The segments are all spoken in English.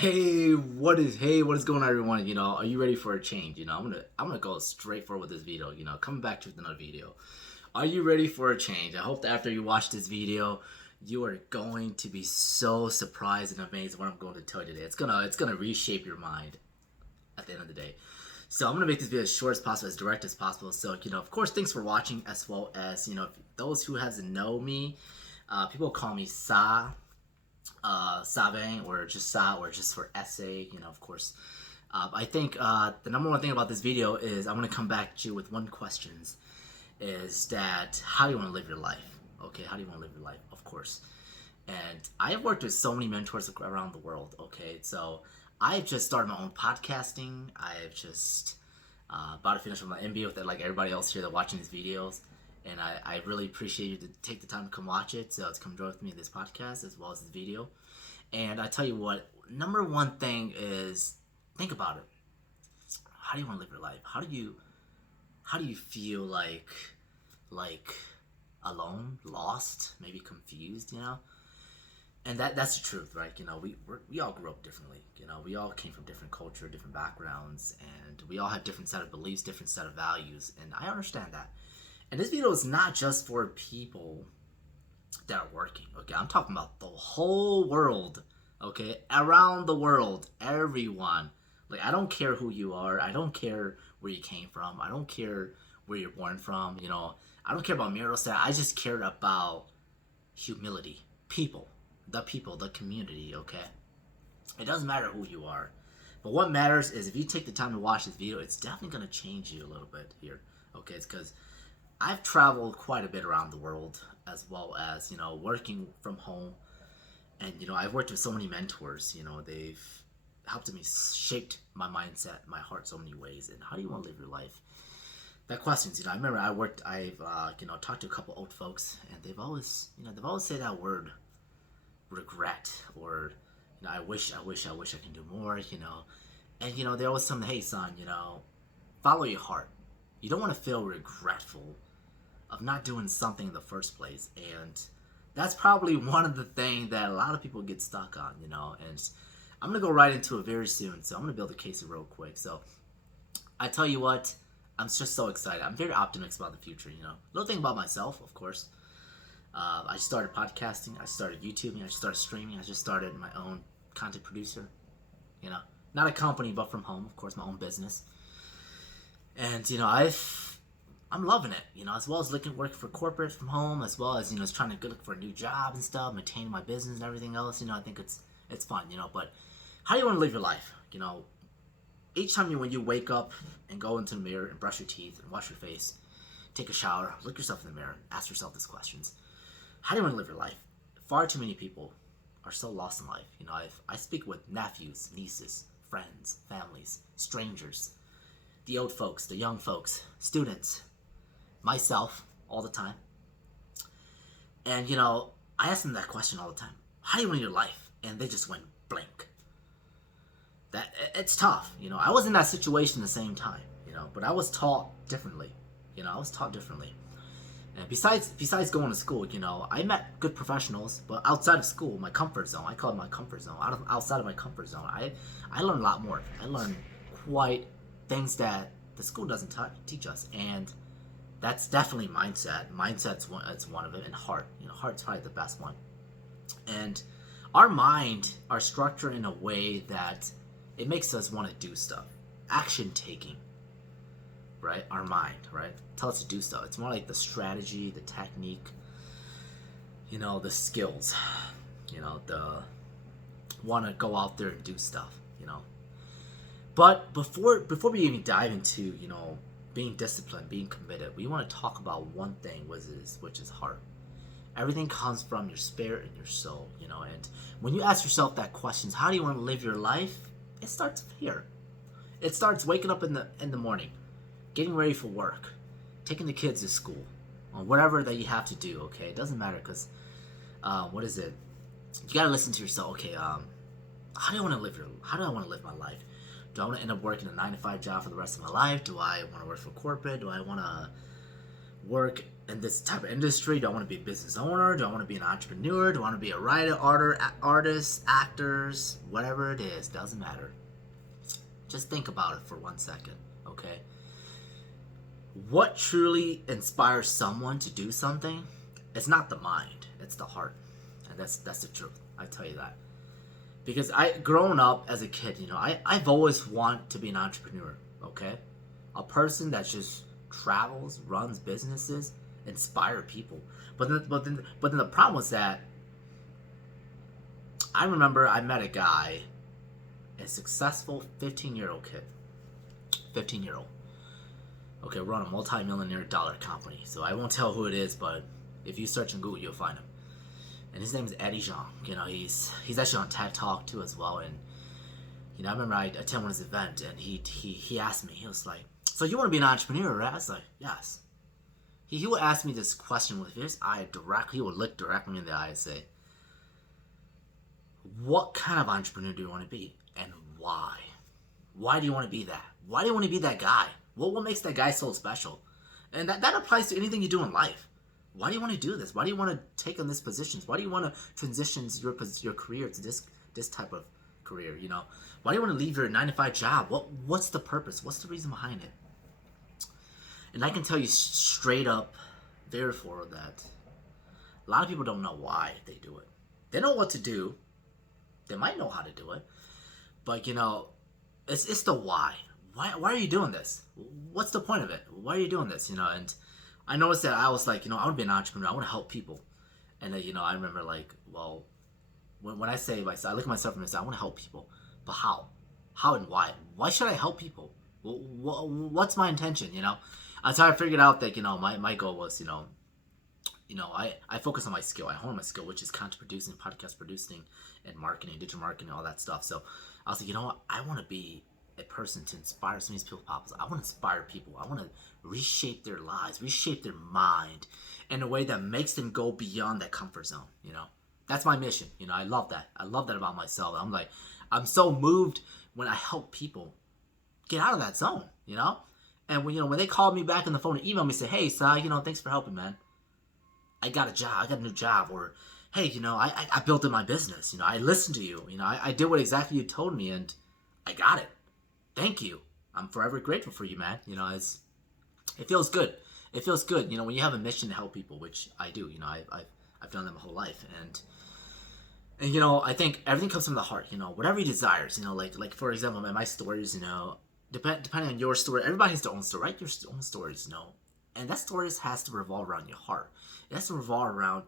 What is going on, everyone? Are you ready for a change? I'm gonna go straight forward with this video. Coming back to with another video. Are you ready for a change? I hope that after you watch this video, you are going to be so surprised and amazed what I'm going to tell you today. It's gonna reshape your mind at the end of the day. So I'm gonna make this video as short as possible, as direct as possible. So of course, thanks for watching, as well as those who hasn't know me, people call me Savang, or just Sa, or just for essay. Of course. I think the number one thing about this video is I'm gonna come back to you with one question: is that how do you want to live your life? Okay, how do you want to live your life? Of course. And I have worked with so many mentors around the world. Okay, so I've just started my own podcasting. I've just about to finish with my MBA with it, like everybody else here that watching these videos. And I really appreciate you to take the time to come watch it. So to come join with me in this podcast as well as this video. And I tell you what, number one thing is think about it. How do you want to live your life? How do you feel like alone, lost, maybe confused, And that's the truth, right? We all grew up differently. We all came from different culture, different backgrounds, and we all have different set of beliefs, different set of values, and I understand that. And this video is not just for people that are working, okay? I'm talking about the whole world, okay? Around the world, everyone. Like, I don't care who you are. I don't care where you came from. I don't care where you're born from, I don't care about marital status. I just care about humility. People, the community, okay? It doesn't matter who you are. But what matters is if you take the time to watch this video, it's definitely going to change you a little bit here, okay? It's because I've traveled quite a bit around the world, as well as, working from home. And, I've worked with so many mentors, they've helped me, shaped my mindset, my heart so many ways. And how do you want to live your life? That questions, I remember I've talked to a couple old folks, and they've always said that word, regret, or, I wish I can do more, And, they always tell me, hey, son, follow your heart. You don't want to feel regretful of not doing something in the first place. And that's probably one of the things that a lot of people get stuck on, And I'm going to go right into it very soon. So I'm going to build a case real quick. So I tell you what, I'm just so excited. I'm very optimistic about the future, Little thing about myself, of course. I started podcasting. I started YouTubing. I started streaming. I just started my own content producer, Not a company, but from home, of course, my own business. And, I'm loving it, as well as working for corporate from home, as well as, trying to look for a new job and stuff, maintaining my business and everything else, I think it's fun, but how do you want to live your life? Each time when you wake up and go into the mirror and brush your teeth and wash your face, take a shower, look yourself in the mirror, ask yourself these questions. How do you want to live your life? Far too many people are so lost in life. I speak with nephews, nieces, friends, families, strangers, the old folks, the young folks, students, myself, all the time. And, I ask them that question all the time. How do you want your life? And they just went blank. It's tough, I was in that situation at the same time, but I was taught differently. And besides going to school, I met good professionals, but outside of school, my comfort zone, I call it my comfort zone. Outside of my comfort zone, I learned a lot more. I learned quite things that the school doesn't teach us, and that's definitely mindset. Mindset's one of it, and heart. Heart's probably the best one. And our mind are structured in a way that it makes us want to do stuff. Action taking. Right? Our mind, right? Tell us to do stuff. It's more like the strategy, the technique, the skills, the want to go out there and do stuff, But before we even dive into, being disciplined, being committed, we want to talk about one thing, which is heart. Everything comes from your spirit and your soul, And when you ask yourself that question, how do you want to live your life? It starts here. It starts waking up in the morning, getting ready for work, taking the kids to school, or whatever that you have to do. Okay, it doesn't matter because, what is it? You gotta listen to yourself. Okay, how do I want to live my life? Do I want to end up working a 9-to-5 job for the rest of my life? Do I want to work for corporate? Do I want to work in this type of industry? Do I want to be a business owner? Do I want to be an entrepreneur? Do I want to be a writer, artist, actors, whatever it is? Doesn't matter. Just think about it for 1 second, okay? What truly inspires someone to do something? It's not the mind, it's the heart. And that's the truth. I tell you that. Because growing up as a kid, I've always wanted to be an entrepreneur, okay? A person that just travels, runs businesses, inspire people. But then the problem was that I remember I met a guy, a successful 15-year-old kid. 15-year-old. Okay, we're on a multi-millionaire dollar company. So I won't tell who it is, but if you search in Google, you'll find him. And his name is Eddie Zhang. He's actually on TED Talk too as well. And I remember I attended one of his event, and he asked me. He was like, "So you want to be an entrepreneur, right?" I was like, "Yes." He would ask me this question with his eye directly. He would look directly in the eye and say, "What kind of entrepreneur do you want to be, and why? Why do you want to be that? Why do you want to be that guy? What makes that guy so special?" And that applies to anything you do in life. Why do you want to do this? Why do you want to take on these positions? Why do you want to transition your career to this type of career? Why do you want to leave your 9-to-5 job? What's the purpose? What's the reason behind it? And I can tell you straight up, therefore, that a lot of people don't know why they do it. They know what to do. They might know how to do it, but it's the why. Why are you doing this? What's the point of it? Why are you doing this? And I noticed that I was like, I want to be an entrepreneur. I want to help people. And I remember like, well, when I say myself, I look at myself and I say, I want to help people. But how? How and why? Why should I help people? What's my intention, Until I figured out that, my goal was, I focus on my skill. I hone my skill, which is content producing, podcast producing, and marketing, digital marketing, all that stuff. So I was like, what? I want to be a person to inspire some of these people. I want to inspire people. I want to reshape their lives, reshape their mind in a way that makes them go beyond that comfort zone. That's my mission. I love that. I love that about myself. I'm so moved when I help people get out of that zone. And when they call me back on the phone and email me and say, "Hey, Sai, thanks for helping, man. I got a new job," or, "Hey, I built in my business. I listened to you. I did what exactly you told me, and I got it. Thank you. I'm forever grateful for you, man." It feels good. It feels good, when you have a mission to help people, which I do. I've done that my whole life, and I think everything comes from the heart. Whatever you desires. Like for example, my stories. Depending on your story, everybody has their own story, right? Your own stories, and that story has to revolve around your heart. It has to revolve around,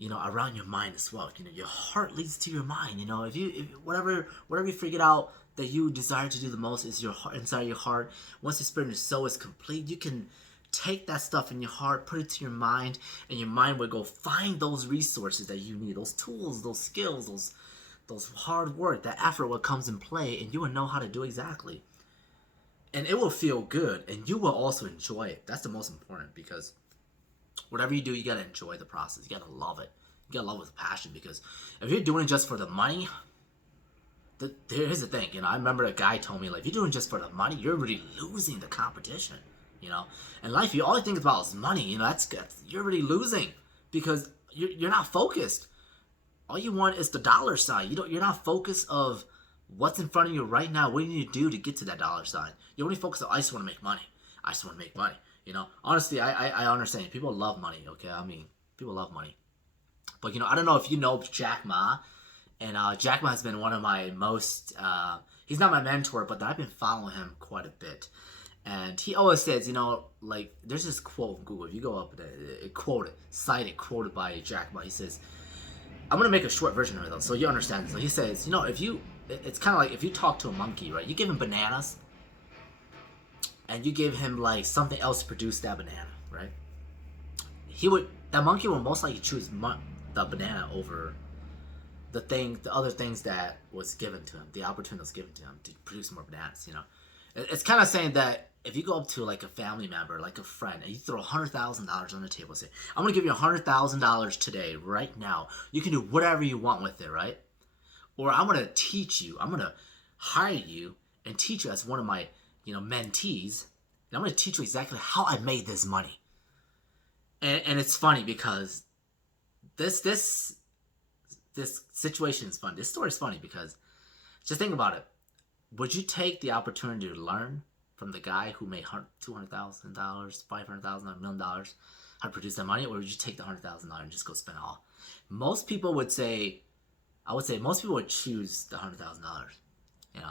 around your mind as well. Your heart leads to your mind. If whatever you figured out that you desire to do the most is your heart, inside your heart. Once your spirit and your soul is complete, you can take that stuff in your heart, put it to your mind, and your mind will go find those resources that you need, those tools, those skills, those hard work, that effort will comes in play, and you will know how to do exactly. And it will feel good, and you will also enjoy it. That's the most important, because whatever you do, you gotta enjoy the process. You gotta love it. You gotta love it with passion, because if you're doing it just for the money, here's the thing. I remember a guy told me, like, if you're doing it just for the money, you're really losing the competition. In life, you all you think about is money. That's you're really losing, because you're not focused. All you want is the dollar sign. You're not focused of what's in front of you right now. What do you need to do to get to that dollar sign? You only focus on, I just want to make money. I just want to make money. Honestly, I understand. People love money, okay? People love money. But, I don't know if you know Jack Ma. And Jack Ma has been one of my most, he's not my mentor, but I've been following him quite a bit. And he always says, like, there's this quote from Google. If you go up, quoted by Jack Ma. He says, I'm going to make a short version of it, though, so you understand. So he says, it's kind of like if you talk to a monkey, right? You give him bananas, and you give him, like, something else to produce that banana, right? That monkey will most likely choose the banana over the other things that was given to him, the opportunity that was given to him to produce more bananas. It's kind of saying that if you go up to like a family member, like a friend, and you throw $100,000 on the table and say, "I'm going to give you $100,000 today, right now. You can do whatever you want with it, right? Or I'm going to teach you. I'm going to hire you and teach you as one of my, mentees. And I'm going to teach you exactly how I made this money." And it's funny because this this this situation is fun. This story is funny because just think about it. Would you take the opportunity to learn from the guy who made $200,000, $500,000, $1 million how to produce that money, or would you take the $100,000 and just go spend it all? Most people would say, I would say most people would choose the $100,000. You know,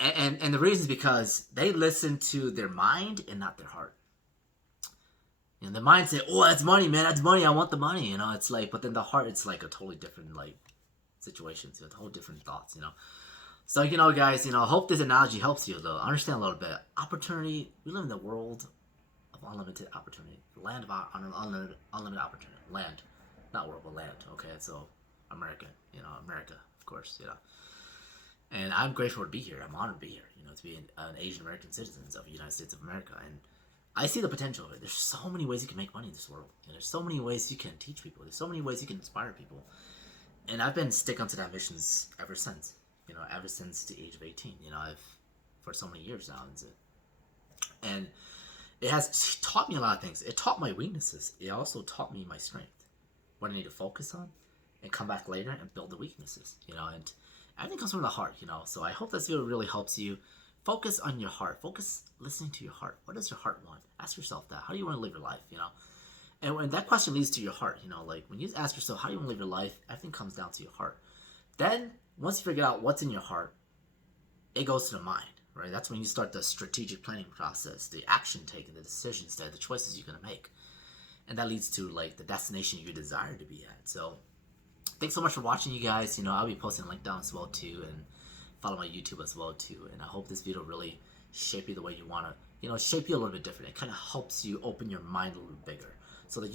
and the reason is because they listen to their mind and not their heart. You know, the mind say, "Oh, that's money, man. That's money. I want the money." You know, it's like, but then the heart, it's like a totally different like situations, a whole different thoughts. You know, so guys, I hope this analogy helps you though. Understand a little bit. Opportunity. We live in the world of unlimited opportunity, land of unlimited opportunity, land, not world, but land. Okay, so America, America, of course, and I'm grateful to be here. I'm honored to be here. To be an Asian American citizen of the United States of America, and I see the potential of it. There's so many ways you can make money in this world. And there's so many ways you can teach people. There's so many ways you can inspire people. And I've been sticking to that mission ever since. Ever since the age of 18. I've for so many years now. And it has taught me a lot of things. It taught my weaknesses. It also taught me my strength. What I need to focus on and come back later and build the weaknesses. And everything comes from the heart. So I hope this video really helps you. Focus on your heart. Focus listening to your heart. What does your heart want? Ask yourself that. How do you want to live your life? And when that question leads to your heart, like when you ask yourself, how do you want to live your life? Everything comes down to your heart. Then once you figure out what's in your heart, it goes to the mind, right? That's when you start the strategic planning process, the action taking, the decisions, the choices you're going to make. And that leads to like the destination you desire to be at. So thanks so much for watching, you guys. I'll be posting a link down as well too, and follow my YouTube as well too. And I hope this video really shape you the way you want to, shape you a little bit different. It kind of helps you open your mind a little bigger, so that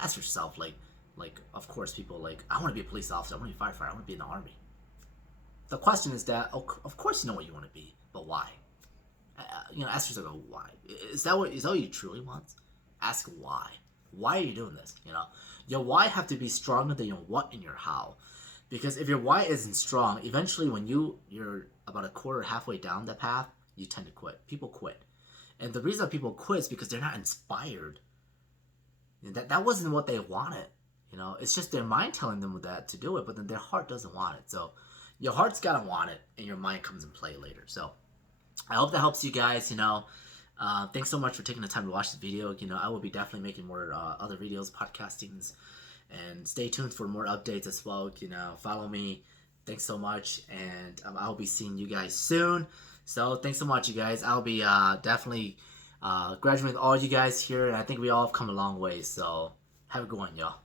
ask yourself, like of course people like, I want to be a police officer, I want to be a firefighter, I want to be in the army. The question is that, of course you know what you want to be, but why? Ask yourself, why? Is that what you truly want? Ask why. Why are you doing this? Your why have to be stronger than your what and your how. Because if your why isn't strong, eventually when you're about a quarter, halfway down that path, you tend to quit. People quit. And the reason people quit is because they're not inspired. That wasn't what they wanted. It's just their mind telling them that to do it, but then their heart doesn't want it. So your heart's got to want it, and your mind comes in play later. So I hope that helps you guys. Thanks so much for taking the time to watch this video. I will be definitely making more other videos, podcastings, and stay tuned for more updates as well. Follow me. Thanks so much, and I'll be seeing you guys soon. So thanks so much, you guys. I'll be definitely graduating with all you guys here, and I think we all have come a long way. So have a good one, y'all.